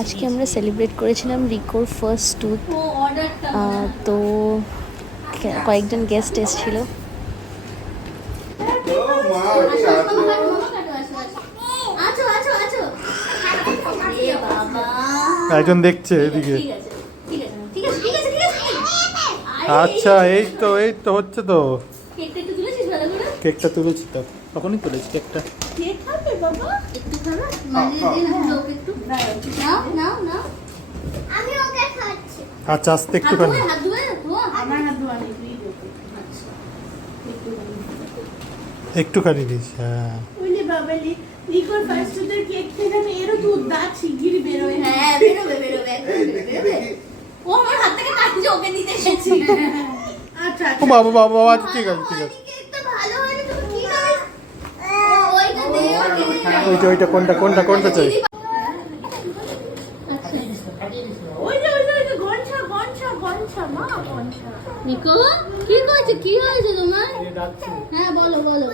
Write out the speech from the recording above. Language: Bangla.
আজকে আমরা সেলিব্রেট করেছিলাম রিকোর ফার্স্ট টুথ। তো কয়েকজন গেস্ট এসেছিল। একজন দেখছে এদিকে। আচ্ছা এই তো হচ্ছে তো। কেকটা তুলেছি তো, তখনই তুলেছি কেকটা। আচ্ছা আস্তে একটুখানি। একটুখানি দিস। হ্যাঁ বাবা বাবা বাবা, ঠিক আছে ঠিক আছে। ওইটা কোনটা কোনটা কোনটা চাই? নিকো কি হয়েছে, কি হয়েছে তোমার? হ্যাঁ বলো বলো।